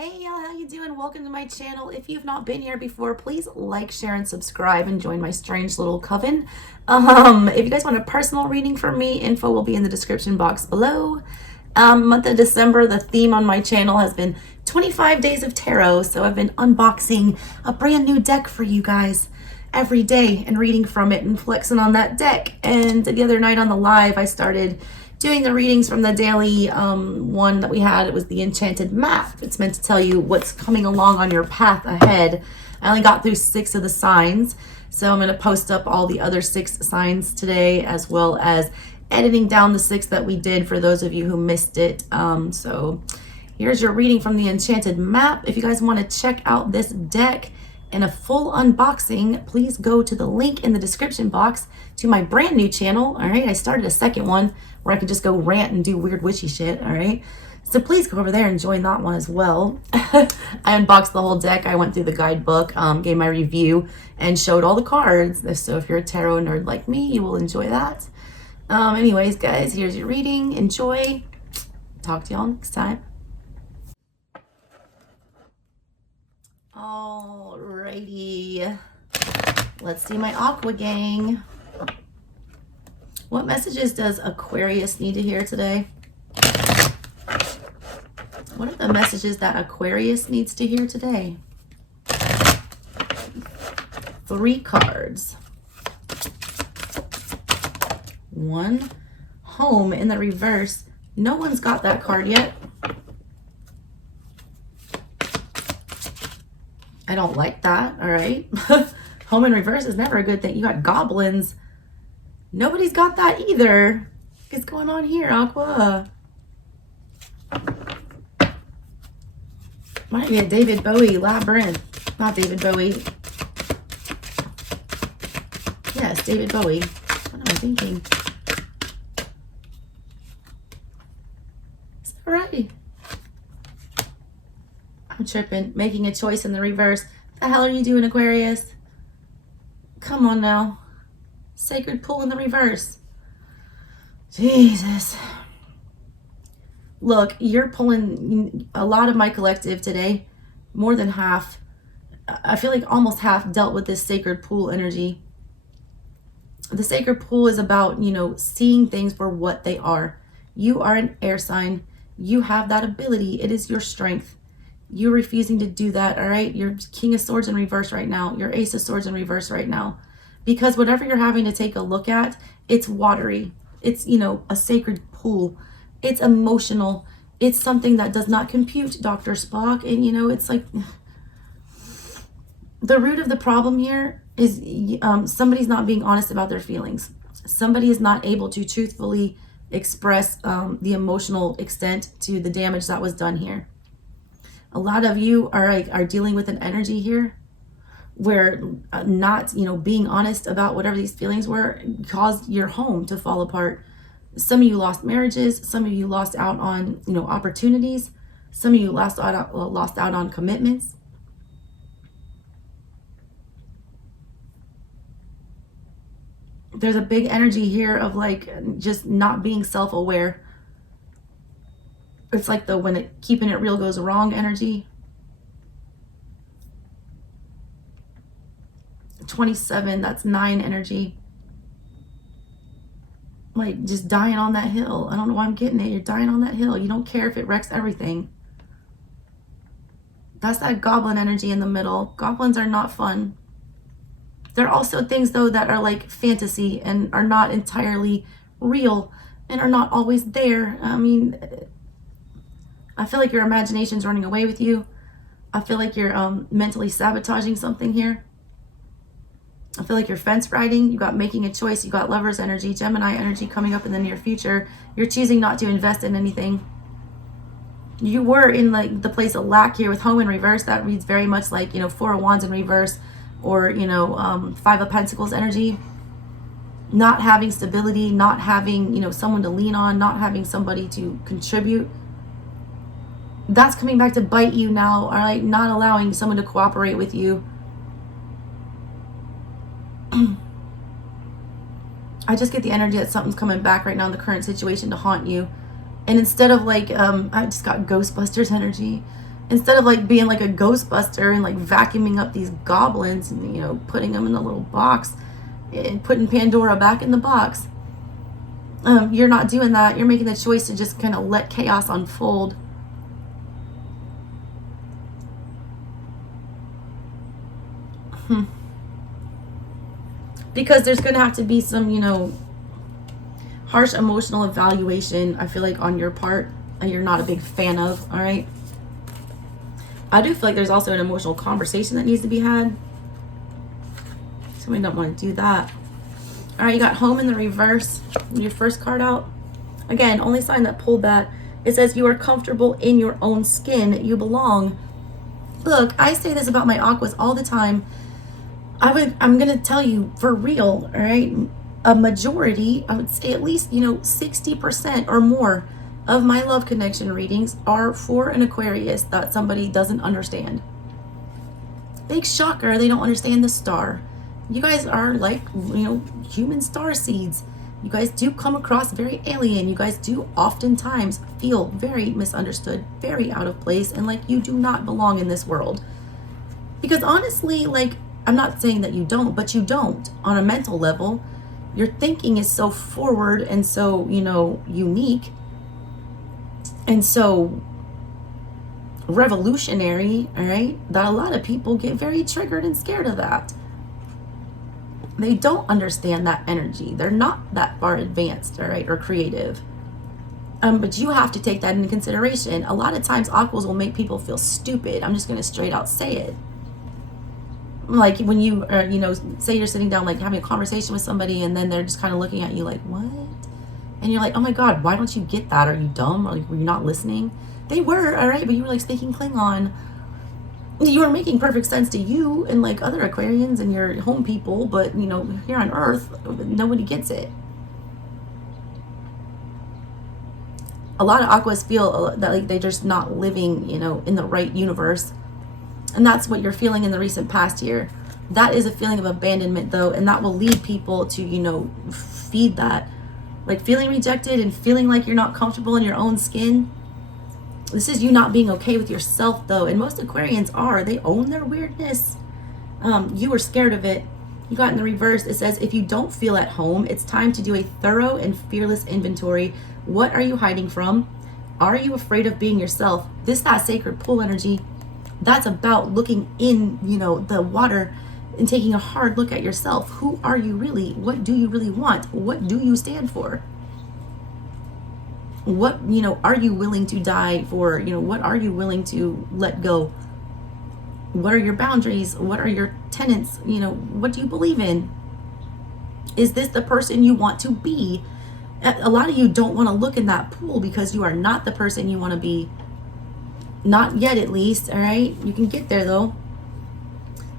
Hey y'all, how you doing? Welcome to my channel. If you've not been here before, please like, share, and subscribe and join my strange little coven. If you guys want a personal reading from me, info will be in the description box below. Month of December, the theme on my channel has been 25 days of tarot. So I've been unboxing a brand new deck for you guys every day and reading from it and flexing on that deck. And the other night on the live, I started doing the readings from the daily one that we had. It was the enchanted map. It's meant to tell you what's coming along on your path ahead. I only got through 6 of the signs, so I'm going to post up all the other 6 signs today, as well as editing down the 6 that we did for those of you who missed it. So here's your reading from the enchanted map. If you guys want to check out this deck and a full unboxing, please go to the link in the description box to my brand new channel. All right, I started a second one where I could just go rant and do weird witchy shit. All right, so please go over there and join that one as well. I unboxed the whole deck. I went through the guidebook, gave my review, and showed all the cards. So if you're a tarot nerd like me, you will enjoy that. Anyways, guys, here's your reading. Enjoy. Talk to y'all next time. Alrighty, let's see my Aqua gang. What messages does Aquarius need to hear today? What are the messages that Aquarius needs to hear today? 3 cards. 1, home in the reverse. No one's got that card yet. I don't like that, all right? Home in reverse is never a good thing. You got goblins. Nobody's got that either. What's going on here, Aqua? Might be a David Bowie labyrinth. Not David Bowie. Yes, David Bowie. What am I thinking? Is that right? I'm tripping. Making a choice in the reverse. The hell are you doing, Aquarius? Come on now. Sacred pool in the reverse. Jesus. Look, you're pulling a lot of my collective today. More than half. I feel like almost half dealt with this sacred pool energy. The sacred pool is about, seeing things for what they are. You are an air sign. You have that ability. It is your strength. You're refusing to do that, all right? You're King of Swords in reverse right now. You're Ace of Swords in reverse right now. Because whatever you're having to take a look at, it's watery. It's, a sacred pool. It's emotional. It's something that does not compute, Dr. Spock. And, it's like the root of the problem here is somebody's not being honest about their feelings. Somebody is not able to truthfully express the emotional extent to the damage that was done here. A lot of you are dealing with an energy here where not, being honest about whatever these feelings were caused your home to fall apart. Some of you lost marriages. Some of you lost out on, opportunities. Some of you lost out on commitments. There's a big energy here of just not being self-aware. It's like keeping it real goes wrong energy. 27, that's 9 energy. Like just dying on that hill. I don't know why I'm getting it. You're dying on that hill. You don't care if it wrecks everything. That's that goblin energy in the middle. Goblins are not fun. There are also things though that are like fantasy and are not entirely real and are not always there. I mean, I feel like your imagination's running away with you. I feel like you're mentally sabotaging something here. I feel like you're fence riding. You got making a choice. You got Lover's energy, Gemini energy coming up in the near future. You're choosing not to invest in anything. You were in the place of lack here with home in reverse. That reads very much like, 4 of Wands in reverse or, 5 of Pentacles energy. Not having stability, not having, someone to lean on, not having somebody to contribute. That's coming back to bite you now, all right? Not allowing someone to cooperate with you. I just get the energy that something's coming back right now in the current situation to haunt you. And instead of I just got Ghostbusters energy. Instead of like being like a Ghostbuster and like vacuuming up these goblins and, you know, putting them in a little box and putting Pandora back in the box, you're not doing that. You're making the choice to just kind of let chaos unfold. Because there's going to have to be some, you know, harsh emotional evaluation, I feel like, on your part, and you're not a big fan of, all right? I do feel like there's also an emotional conversation that needs to be had. Somebody don't want to do that. All right, you got home in the reverse, your first card out. Again, only sign that pulled that. It says you are comfortable in your own skin. You belong. Look, I say this about my aquas all the time. I'm going to tell you for real, all right? A majority, I would say at least, you know, 60% or more of my love connection readings are for an Aquarius that somebody doesn't understand. Big shocker, they don't understand the star. You guys are like, you know, human star seeds. You guys do come across very alien. You guys do oftentimes feel very misunderstood, very out of place, and like you do not belong in this world. Because honestly, like, I'm not saying that you don't, but you don't. On a mental level, your thinking is so forward and so, you know, unique and so revolutionary, all right, that a lot of people get very triggered and scared of that. They don't understand that energy. They're not that far advanced, all right, or creative. But you have to take that into consideration. A lot of times aquas will make people feel stupid. I'm just going to straight out say it. Like when you are, you know, say you're sitting down, like having a conversation with somebody, and then they're just kind of looking at you like, what? And you're like, oh my God, why don't you get that? Are you dumb? Or like, were you not listening? They were, all right, but you were like speaking Klingon. You were making perfect sense to you and like other Aquarians and your home people, but you know, here on Earth, nobody gets it. A lot of aquas feel that like they're just not living, you know, in the right universe. And that's what you're feeling in the recent past here. That is a feeling of abandonment though, and that will lead people to, you know, feed that. Like feeling rejected and feeling like you're not comfortable in your own skin. This is you not being okay with yourself though, and most Aquarians are. They own their weirdness. You were scared of it. You got in the reverse. It says, if you don't feel at home, it's time to do a thorough and fearless inventory. What are you hiding from? Are you afraid of being yourself? That sacred pool energy. That's about looking in, you know, the water and taking a hard look at yourself. Who are you really? What do you really want? What do you stand for? What, you know, are you willing to die for? You know, what are you willing to let go? What are your boundaries? What are your tenets? You know, what do you believe in? Is this the person you want to be? A lot of you don't want to look in that pool because you are not the person you want to be. Not yet, at least, all right? You can get there, though.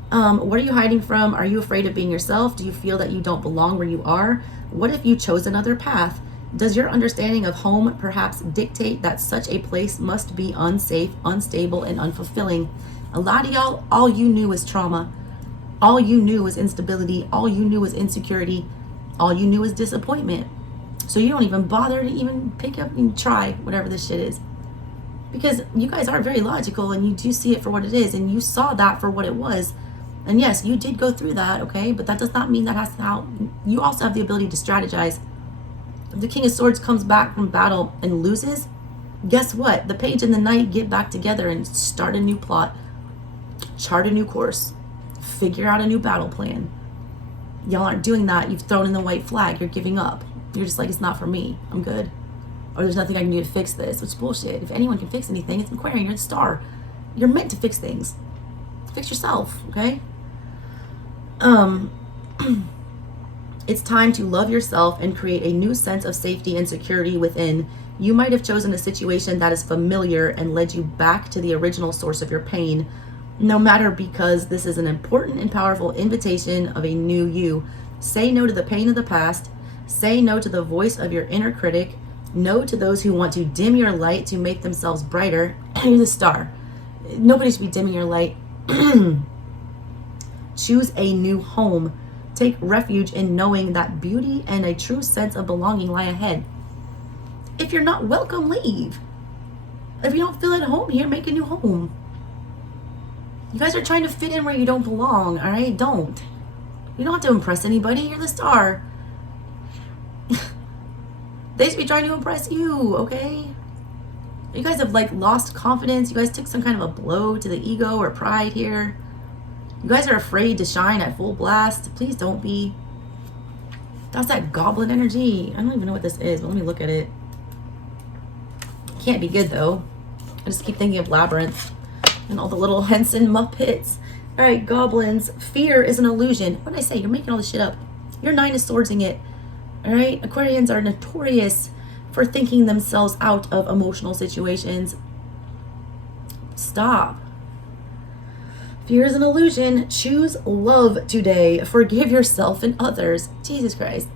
What are you hiding from? Are you afraid of being yourself? Do you feel that you don't belong where you are? What if you chose another path? Does your understanding of home perhaps dictate that such a place must be unsafe, unstable, and unfulfilling? A lot of y'all, all you knew was trauma. All you knew was instability. All you knew was insecurity. All you knew was disappointment. So you don't even bother to even pick up and try whatever this shit is. Because you guys are very logical and you do see it for what it is, and you saw that for what it was. And yes, you did go through that, okay? But that does not mean that has to how you also have the ability to strategize. If the King of Swords comes back from battle and loses, guess what? The Page and the Knight get back together and start a new plot, chart a new course, figure out a new battle plan. Y'all aren't doing that. You've thrown in the white flag. You're giving up. You're just like, it's not for me. I'm good. Or there's nothing I can do to fix this, which is bullshit. If anyone can fix anything, it's Aquarian. You're the star. You're meant to fix things. Fix yourself, okay? It's time to love yourself and create a new sense of safety and security within. You might have chosen a situation that is familiar and led you back to the original source of your pain. No matter, because this is an important and powerful invitation of a new you. Say no to the pain of the past. Say no to the voice of your inner critic. No to those who want to dim your light to make themselves brighter. You're the star. Nobody should be dimming your light. Choose a new home. Take refuge in knowing that beauty and a true sense of belonging lie ahead. If you're not welcome, leave. If you don't feel at home here, make a new home. You guys are trying to fit in where you don't belong, all right? Don't. You don't have to impress anybody. You're the star. They should be trying to impress you, okay? You guys have like lost confidence. You guys took some kind of a blow to the ego or pride here. You guys are afraid to shine at full blast. Please don't be. That's that goblin energy. I don't even know what this is, but let me look at it. Can't be good though. I just keep thinking of Labyrinth and all the little Henson Muppets. All right, goblins. Fear is an illusion. What did I say? You're making all this shit up. Your 9 is swordsing it. All right, Aquarians are notorious for thinking themselves out of emotional situations. Stop. Fear is an illusion. Choose love today. Forgive yourself and others. Jesus Christ.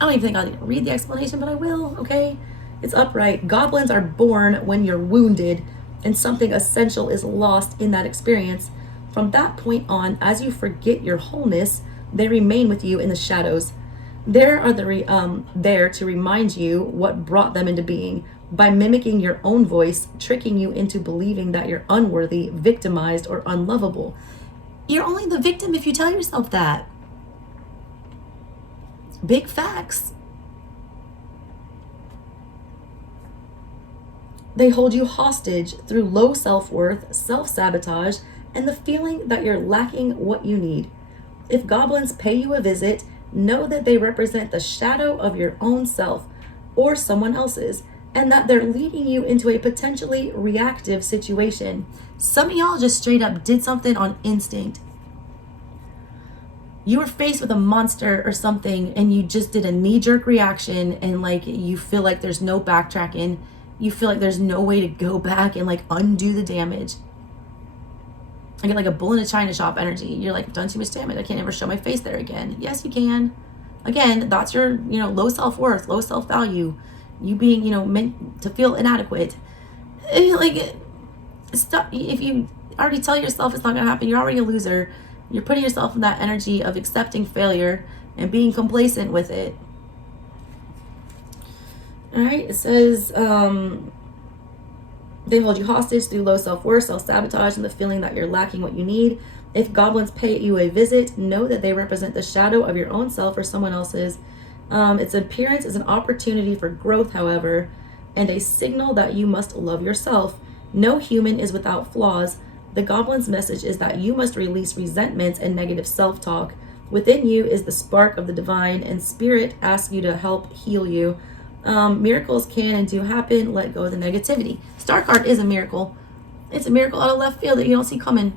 I don't even think I'll read the explanation, but I will, okay? It's upright. Goblins are born when you're wounded and something essential is lost in that experience. From that point on, as you forget your wholeness, they remain with you in the shadows. There to remind you what brought them into being by mimicking your own voice, tricking you into believing that you're unworthy, victimized, or unlovable. You're only the victim if you tell yourself that. Big facts. They hold you hostage through low self-worth, self-sabotage, and the feeling that you're lacking what you need. If goblins pay you a visit, know that they represent the shadow of your own self or someone else's, and that they're leading you into a potentially reactive situation. Some of y'all just straight up did something on instinct. You were faced with a monster or something and you just did a knee-jerk reaction, and like you feel like there's no backtracking. You feel like there's no way to go back and like undo the damage. I get like a bull in a china shop energy. You're like, I've done too much damage. I can't ever show my face there again. Yes, you can. Again, that's your, low self-worth, low self-value. You being, meant to feel inadequate. Like, stop. If you already tell yourself it's not going to happen, you're already a loser. You're putting yourself in that energy of accepting failure and being complacent with it. All right, it says, they hold you hostage through low self-worth, self-sabotage, and the feeling that you're lacking what you need. If goblins pay you a visit, know that they represent the shadow of your own self or someone else's. Its appearance is an opportunity for growth, however, and a signal that you must love yourself. No human is without flaws. The goblin's message is that you must release resentments and negative self-talk. Within you is the spark of the divine, and spirit asks you to help heal you. Miracles can and do happen. Let go of the negativity. Star card is a miracle. It's a miracle out of left field that you don't see coming.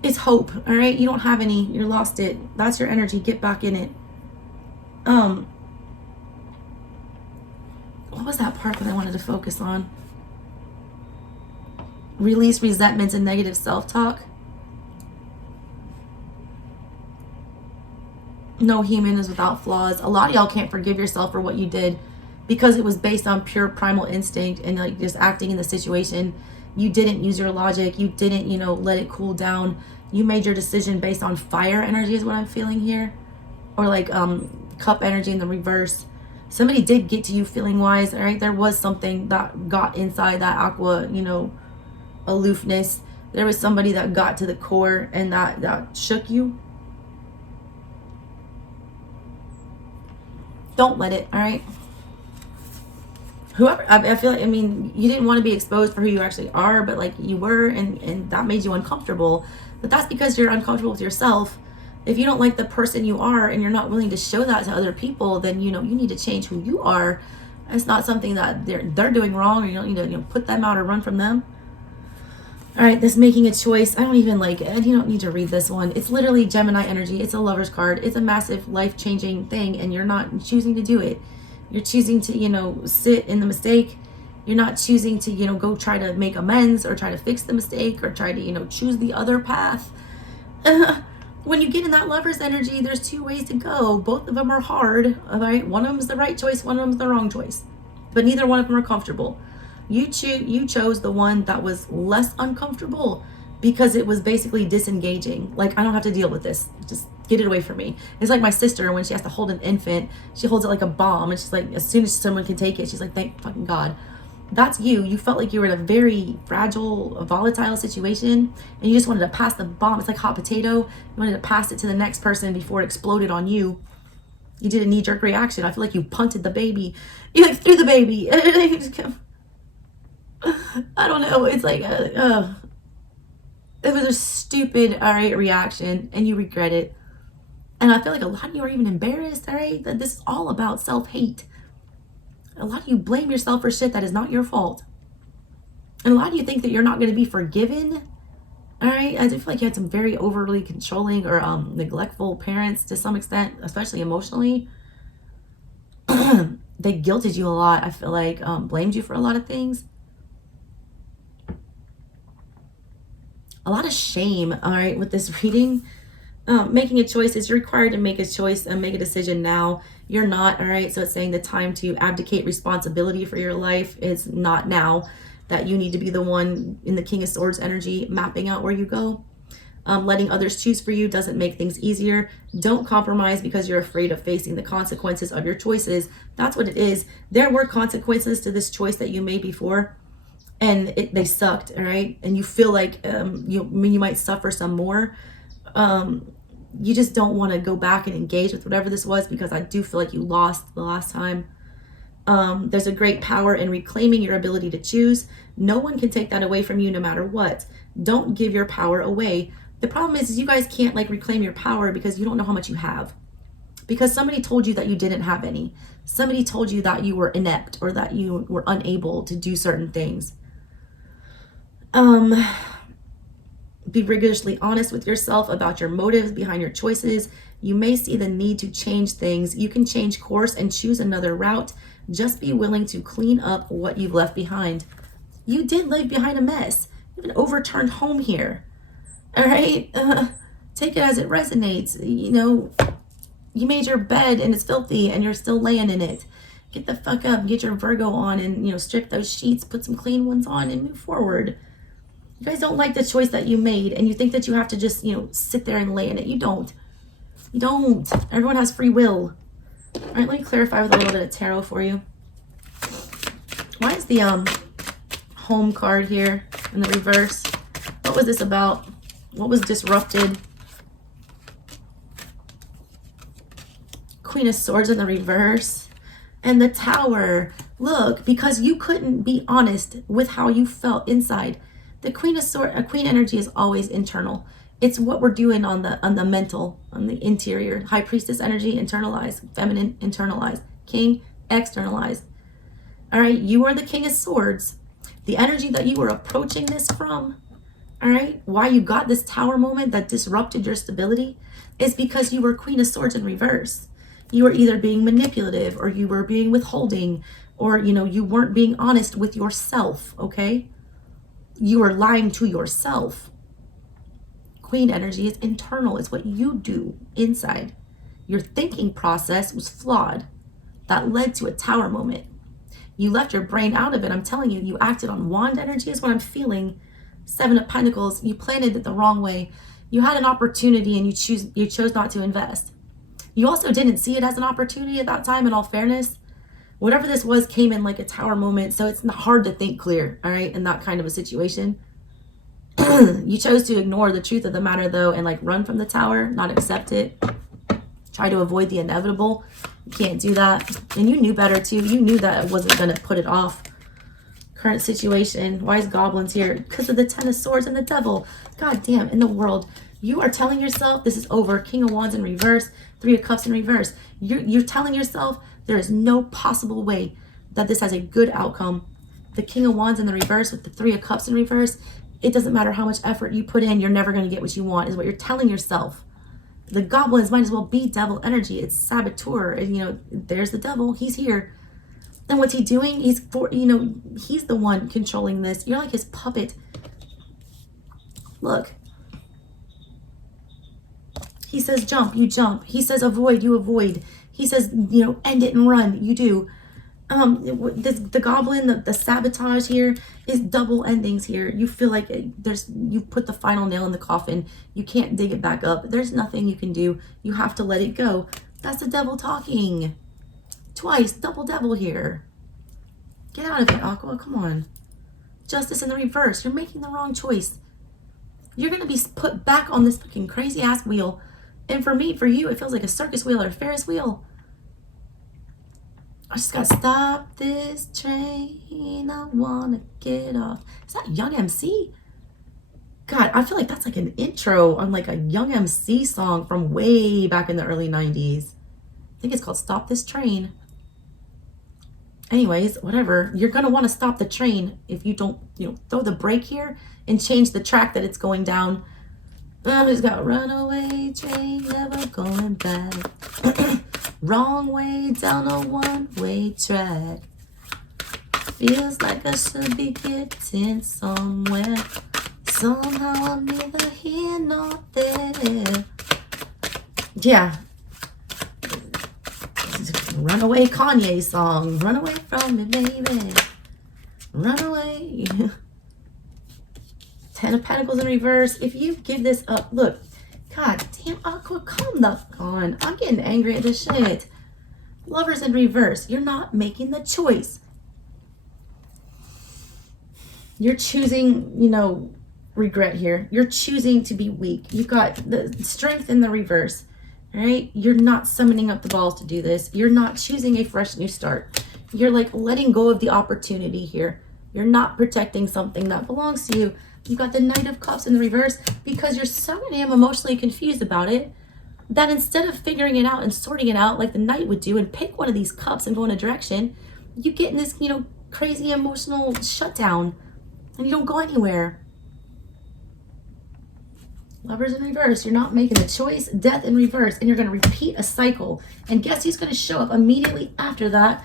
It's hope. All right, you don't have any. You're lost it. That's your energy. Get back in it. What was that part that I wanted to focus on? Release resentments and negative self-talk. No human is without flaws. A lot of y'all can't forgive yourself for what you did because it was based on pure primal instinct and like just acting in the situation. You didn't use your logic. You didn't, let it cool down. You made your decision based on fire energy is what I'm feeling here. Or like cup energy in the reverse. Somebody did get to you feeling wise, all right? There was something that got inside that aqua, aloofness. There was somebody that got to the core and that shook you. Don't let it, all right? Whoever, I feel like, you didn't want to be exposed for who you actually are, but like you were, and that made you uncomfortable. But that's because you're uncomfortable with yourself. If you don't like the person you are and you're not willing to show that to other people, then, you need to change who you are. It's not something that they're doing wrong, or you don't need to put them out or run from them. All right, this making a choice. I don't even like it. You don't need to read this one. It's literally Gemini energy. It's a lover's card. It's a massive life-changing thing, and you're not choosing to do it. You're choosing to, sit in the mistake. You're not choosing to, go try to make amends or try to fix the mistake or try to, choose the other path. When you get in that lover's energy, there's 2 ways to go. Both of them are hard, all right? One of them is the right choice. One of them is the wrong choice. But neither one of them are comfortable. You chose the one that was less uncomfortable because it was basically disengaging. Like, I don't have to deal with this. Just get it away from me. It's like my sister, when she has to hold an infant, she holds it like a bomb. And she's like, as soon as someone can take it, she's like, thank fucking God. That's you. You felt like you were in a very fragile, volatile situation, and you just wanted to pass the bomb. It's like hot potato. You wanted to pass it to the next person before it exploded on you. You did a knee-jerk reaction. I feel like you punted the baby. You like threw the baby. I don't know. It's like, it was a stupid, all right, reaction, and you regret it. And I feel like a lot of you are even embarrassed, all right, that this is all about self-hate. A lot of you blame yourself for shit that is not your fault. And a lot of you think that you're not going to be forgiven. All right. I do feel like you had some very overly controlling or neglectful parents to some extent, especially emotionally. They guilted you a lot. I feel like blamed you for a lot of things. A lot of shame. All right. With this reading, making a choice is you're required to make a choice and make a decision now. You're not. All right. So it's saying the time to abdicate responsibility for your life is not now. That you need to be the one in the King of Swords energy mapping out where you go. Letting others choose for you doesn't make things easier. Don't compromise because you're afraid of facing the consequences of your choices. That's what it is. There were consequences to this choice that you made before, and they sucked, all right? And you feel like you might suffer some more. You just don't want to go back and engage with whatever this was, because I do feel like you lost the last time. There's a great power in reclaiming your ability to choose. No one can take that away from you no matter what. Don't give your power away. The problem is you guys can't like reclaim your power because you don't know how much you have. Because somebody told you that you didn't have any. Somebody told you that you were inept or that you were unable to do certain things. Be rigorously honest with yourself about your motives behind your choices. You may see the need to change things. You can change course and choose another route. Just be willing to clean up what you've left behind. You did leave behind a mess. You have an overturned home here. All right? Take it as it resonates. You know, you made your bed and it's filthy and you're still laying in it. Get the fuck up. Get your Virgo on and, you know, strip those sheets. Put some clean ones on and move forward. You guys don't like the choice that you made, and you think that you have to just, you know, sit there and lay in it. You don't. You don't. Everyone has free will. All right, let me clarify with a little bit of tarot for you. Why is the home card here in the reverse? What was this about? What was disrupted? Queen of Swords in the reverse. And the Tower. Look, because you couldn't be honest with how you felt inside. The Queen of Swords, Queen energy is always internal. It's what we're doing on the mental, on the interior. High Priestess energy, internalized. Feminine, internalized. King, externalized. All right, you are the King of Swords. The energy that you were approaching this from, all right, why you got this Tower moment that disrupted your stability is because you were Queen of Swords in reverse. You were either being manipulative or you were being withholding, or, you know, you weren't being honest with yourself, okay? You are lying to yourself. Queen energy is internal. It's what you do inside. Your thinking process was flawed. That led to a Tower moment. You left your brain out of it. I'm telling you, you acted on Wand energy is what I'm feeling. Seven of Pentacles. You planted it the wrong way. You had an opportunity and you chose not to invest. You also didn't see it as an opportunity at that time, in all fairness. Whatever this was came in like a Tower moment, so it's hard to think clear, all right, in that kind of a situation. You chose to ignore the truth of the matter, though, and like run from the Tower, not accept it. Try to avoid the inevitable. You can't do that. And you knew better, too. You knew that it wasn't going to put it off. Current situation. Why is goblins here? Because of the Ten of Swords and the Devil. God damn, in the world. You are telling yourself this is over. King of Wands in reverse. Three of Cups in reverse. You're telling yourself there is no possible way that this has a good outcome. The King of Wands in the reverse with the Three of Cups in reverse. It doesn't matter how much effort you put in. You're never going to get what you want, is what you're telling yourself. The goblins might as well be devil energy. It's saboteur. And, you know, there's the devil. He's here. And what's he doing? He's the one controlling this. You're like his puppet. Look. He says jump, you jump. He says avoid, you avoid. He says, you know, end it and run, you do. The goblin, the sabotage here is double endings here. You feel like you put the final nail in the coffin. You can't dig it back up. There's nothing you can do. You have to let it go. That's the devil talking. Twice, double devil here. Get out of it, Aqua. Come on. Justice in the reverse. You're making the wrong choice. You're going to be put back on this fucking crazy ass wheel. And for me, for you, it feels like a circus wheel or a Ferris wheel. I just got to stop this train. I want to get off. Is that Young MC? God, I feel like that's like an intro on like a Young MC song from way back in the early 90s. I think it's called Stop This Train. Anyways, whatever. You're going to want to stop the train if you don't, throw the brake here and change the track that it's going down. It's got runaway train, never going back. Wrong way down a one-way track. Feels like I should be getting somewhere. Somehow I'm neither here nor there. Yeah. Runaway Kanye song. Run away from me, baby. Run away. 10 of Pentacles in reverse. If you give this up, look. God damn, Aqua, calm the fuck on. I'm getting angry at this shit. Lovers in reverse. You're not making the choice. You're choosing, regret here. You're choosing to be weak. You've got the strength in the reverse. All right? You're not summoning up the balls to do this. You're not choosing a fresh new start. You're like letting go of the opportunity here. You're not protecting something that belongs to you. You got the Knight of Cups in the reverse because you're so damn emotionally confused about it that instead of figuring it out and sorting it out like the Knight would do and pick one of these cups and go in a direction, you get in this, crazy emotional shutdown and you don't go anywhere. Lovers in reverse. You're not making a choice. Death in reverse. And you're going to repeat a cycle. And guess who's going to show up immediately after that?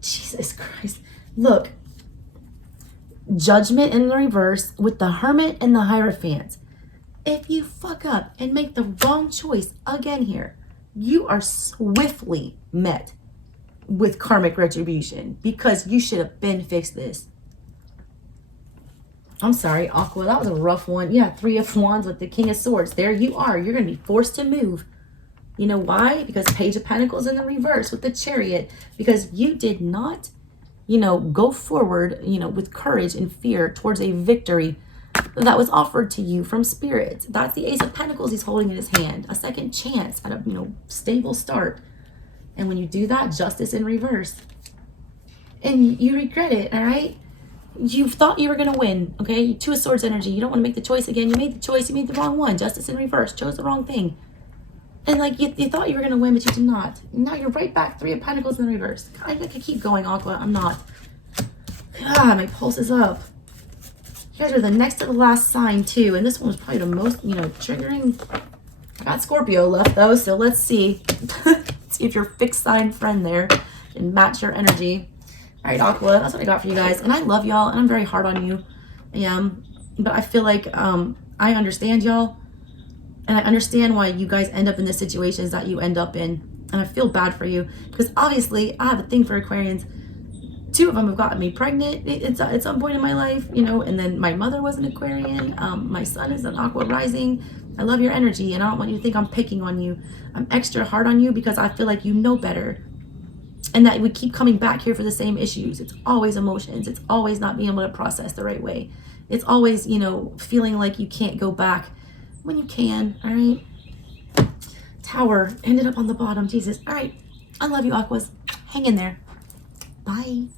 Jesus Christ. Look. Judgment in the reverse with the Hermit and the Hierophant. If you fuck up and make the wrong choice again here, you are swiftly met with karmic retribution because you should have been fixed this. I'm sorry, Aqua, that was a rough one. Yeah, 3 of Wands with the King of Swords. There you are. You're going to be forced to move. You know why? Because Page of Pentacles in the reverse with the Chariot. Because you did not go forward, with courage and fear towards a victory that was offered to you from Spirit. That's the Ace of Pentacles he's holding in his hand. A second chance at a, stable start. And when you do that, justice in reverse. And you regret it, all right? You thought you were going to win, okay? 2 of Swords energy. You don't want to make the choice again. You made the choice. You made the wrong one. Justice in reverse. Chose the wrong thing. And you thought you were going to win, but you did not. Now you're right back. 3 of Pentacles in the reverse. I could keep going, Aqua. I'm not. God, my pulse is up. You guys are the next to the last sign, too. And this one was probably the most, triggering. I got Scorpio left, though, so let's see. See if your fixed sign friend there can match your energy. All right, Aqua, that's what I got for you guys. And I love y'all, and I'm very hard on you. I am. But I feel like I understand y'all. And I understand why you guys end up in the situations that you end up in. And I feel bad for you. Because obviously, I have a thing for Aquarians. 2 of them have gotten me pregnant at some point in my life, and then my mother was an Aquarian. My son is an Aqua rising. I love your energy, and I don't want you to think I'm picking on you. I'm extra hard on you because I feel like you know better. And that we keep coming back here for the same issues. It's always emotions. It's always not being able to process the right way. It's always, feeling like you can't go back when you can, all right? Tower ended up on the bottom, Jesus. All right, I love you, Aquas. Hang in there. Bye.